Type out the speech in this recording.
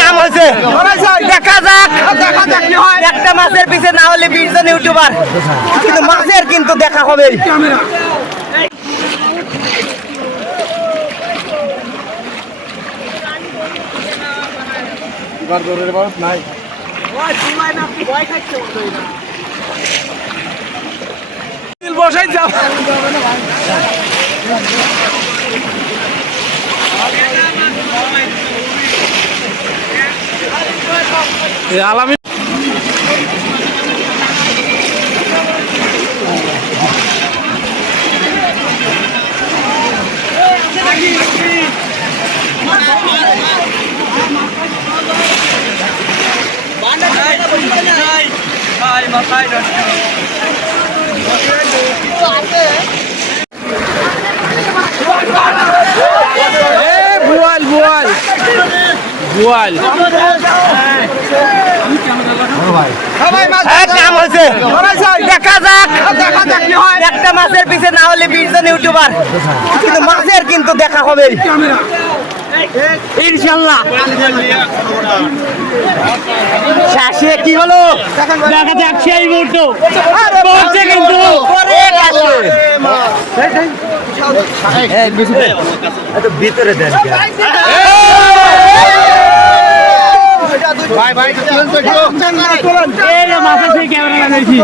কাম হয়েছে দেখা যাক একটা মাছের পিছে না হলে 20 জন ইউটিউবার কিন্তু মাছের কিন্তু দেখা হবে। বসাই যাও আলামিন বুয়াল কাম হয়েছে দেখা যাক একটা মাছের পিছে না হলে 20 জন ইউটিউবার কিন্তু মাছের কিন্তু দেখা হবে ইনশাআল্লাহ। শেষে কি হলো দেখা যাক সেই মুহূর্ত পড়ছে কিন্তু পরে গেছে ভিতরে দেন ভাই ভাই মাছের ক্যামেরা লাগাইছি।